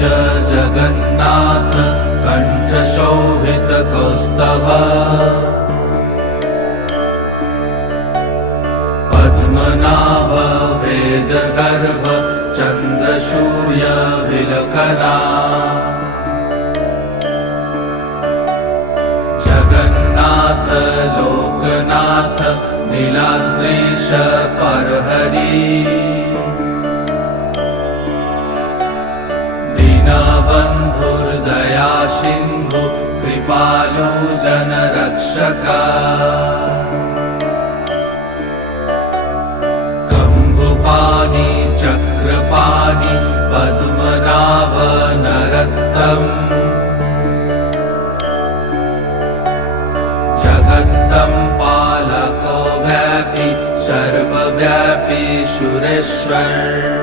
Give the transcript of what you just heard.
जगन्नाथ कण्ठशोभितकौस्तभ पद्मनाभ वेदगर्भ चन्द्रसूर्यविलकरा जगन्नाथ लोकनाथ नीलाद्रीश परहरि दीनबन्धुर्दया सिन्धु कृपालु जनरक्षक कम्बुपाणि चक्रपाणि पद्मनाभ नरोत्तम जगत्तं पालको व्यापी सर्वव्यापी सुरेश्वर